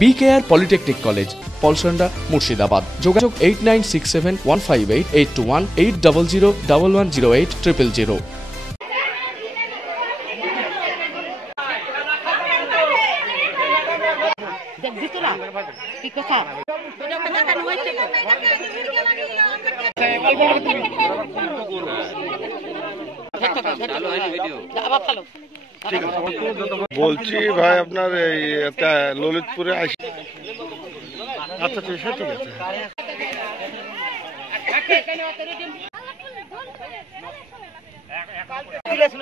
BKR Polytechnic College, Polsanda, Murshidabad. যোগাযোগ 8967158821 8001108 000. বলছি ভাই আপনার এই একটা ললিতপুরে আসি। আচ্ছা ঠিক আছে, ঠিক আছে।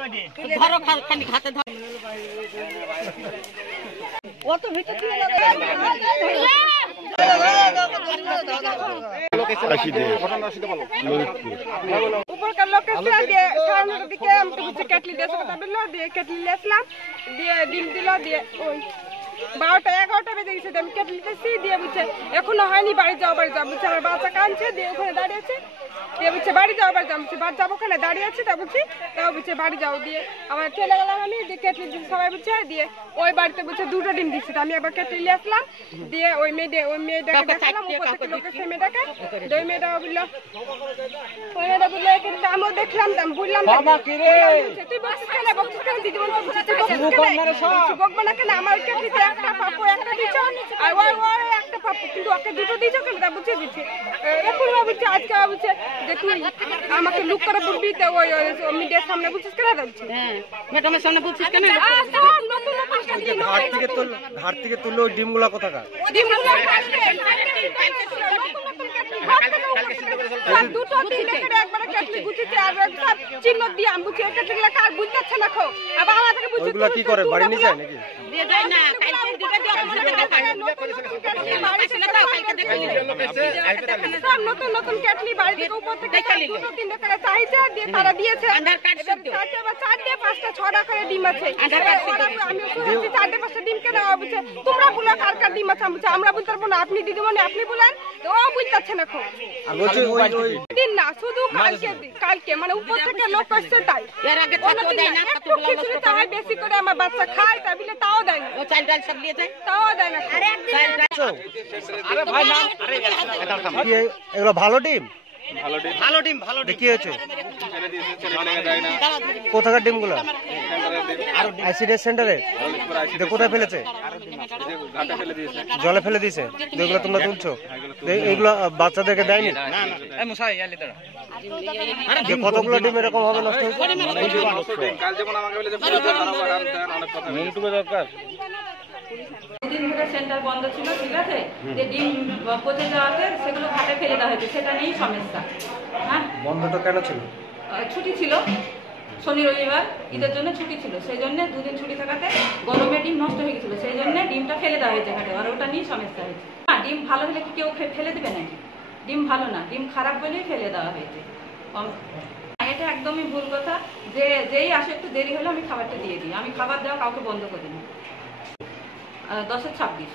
উপরকার লোক দিয়ে সামনের দিকে আমাকে বুঝে কেটলি দিয়ে কথা বললো, দিয়ে কেটলি লেসলাম, দিয়ে ডিম দিল, দিয়ে ওই 12টা 11টা বেজে গেছে। আমি কেটলি দিয়েছি, দিয়ে বুঝছে এখনো হয়নি, বাড়ি যাও বুঝছে। আমার বাচ্চা কাঁদছে, দিয়ে ওখানে দাঁড়িয়েছে, দিয়ে বুঝছে বাড়ি যাও বাড়ি যাবো, ওখানে দাঁড়িয়ে আছে। তা বুঝছি তাও বুঝছে বাড়ি যাও, দিয়ে আমার চলে গেলাম আমি, দিয়ে কেটলি দিচ্ছি সবাই বুঝছে, দিয়ে ওই বাড়িতে বুঝছে 2টা ডিম দিচ্ছি। আমি আবার কেটলি নিয়ে আসলাম, দিয়ে ওই মেয়েটাকে দেখালাম, উপর থেকে লোকের সেই মেয়েটাকে, ওই মেয়েটা বললো, কিন্তু আমিও দেখলাম, আমি বললাম তুই বকছিস কেন দিদি বকবো না কেন, আমার কেটলিতে একটা পাপ্পু একটা দিচ্ছ, আর ওই একটা পাপ্পু, কিন্তু ওকে 2টো দিচ্ছ কেন, তা বুঝে দিচ্ছে। এখন বুঝছে আজকে বুঝছে যে তুই আমাকে লুক করে বলবি, তো ওই মিডিয়ার সামনে বুঝছিস কেন, ম্যাডামের সামনে বুঝছিস কেন। ঘাট থেকে তুললো ডিমগুলা কোথাকার? দুটো দিলে একবারে কেটলি গুছিতে, আর চিহ্ন দিয়ে আমি বুঝছি কেটলিগুলা কার বুঝতেছে না, খো আবার আমাদেরকে বুঝছে। ওইগুলা কি করে, বাড়ি নিয়ে যায় নাকি? দিয়ে যায় না, কালকে দিকে দিয়ে নতুন নতুন কেটলি বাড়ি থেকে উপর থেকে 2টো 3টা করে চাইছে, দিয়ে তারা দিয়েছে। আধার কার্ড 4টে বা 4টে 5টা 6টা করে ডিম আছে। আমি শুনছি 4টে 5টা ডিম কেন বুঝছে, তোমরা বলো কার কার ডিম আছে, বুঝছে আমরা বলতে পারবো না, আপনি দিদিমণি আপনি বলেন, তো ও বুঝতেছে না। খুব দিন না, শুধু কালকে মানে উপর থেকে লোক আসছে, তাই এর আগে থাকো দেয় না, কত বলা নষ্ট করে বেশি করে আমার বাচ্চা খায়, তাই বলে তাও দেয় না, ও চাল ডাল সব নিয়ে যায়, তাও দেয় না। আরে ভাই না, আরে এগুলো ভালো ডিম, ভালো ডিম কি হয়েছে? কোথাকার ডিমগুলো? আইসিডিএস সেন্টারে কোথায় ফেলেছে? জলে ফেলে দিয়েছে। এগুলো তোমরা তুলছো, এগুলো বাচ্চাদেরকে দেয়নি? কতগুলো ডিম এরকম হবে নষ্ট হয়েছে? দরকার দুদিন ধরে সেন্টার বন্ধ ছিল, ঠিক আছে, যে ডিম পচে যাওয়াতে সেগুলো ঘাটে ফেলে দেওয়া হয়েছে, সেটা নিয়েই সমস্যা। হ্যাঁ, বন্ধটা কেন ছিল? ছুটি ছিল, শনি রবিবার ঈদের জন্য ছুটি ছিল, সেই জন্য 2 দিন ছুটি থাকাতে গরমে ডিম নষ্ট হয়ে গেছিল, সেই জন্য ডিমটা ফেলে দেওয়া হয়েছে ঘাটে, আর ওটা নিয়েই সমস্যা হয়েছে। হ্যাঁ, ডিম ভালো হলে কি কেউ ফেলে দেবে নাকি? ডিম ভালো না, ডিম খারাপ বলেই ফেলে দেওয়া হয়েছে। এটা একদমই ভুল কথা, যে যেই আসে একটু দেরি হলে আমি খাবারটা দিয়ে দিই, আমি খাবার দেওয়া কাউকে বন্ধ করি না। 10/26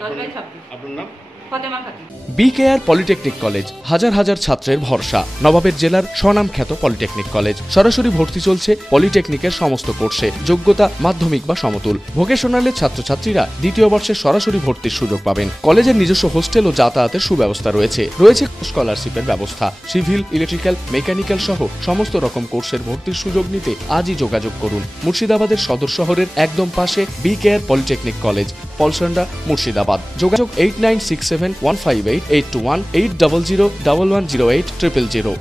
10/26। আপনার নাম? Fatema Khatun. BKR Polytechnic College, হাজার হাজার ছাত্রের ভরসা। নবাবের জেলার স্বনামখ্যাত পলিটেকনিক কলেজ। সরাসরি ভর্তি চলছে পলিটেকনিকের সমস্ত কোর্সে। যোগ্যতা মাধ্যমিক বা সমতুল। ভোকেশনালের ছাত্রছাত্রীরা 2য় বর্ষে সরাসরি ভর্তির সুযোগ পাবেন। কলেজের নিজস্ব হোস্টেল ও যাতায়াতের সুব্যবস্থা রয়েছে। স্কলারশিপের ব্যবস্থা। সিভিল, ইলেকট্রিক্যাল, মেকানিক্যাল সহ সমস্ত রকম কোর্সের ভর্তির সুযোগ নিতে আজই যোগাযোগ করুন। মুর্শিদাবাদের সদর শহরের একদম পাশে BKR Polytechnic College, Palsanda, Murshidabad. যোগাযোগ 8967158821 8001108 000.